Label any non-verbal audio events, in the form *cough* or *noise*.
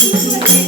Thank *laughs* you.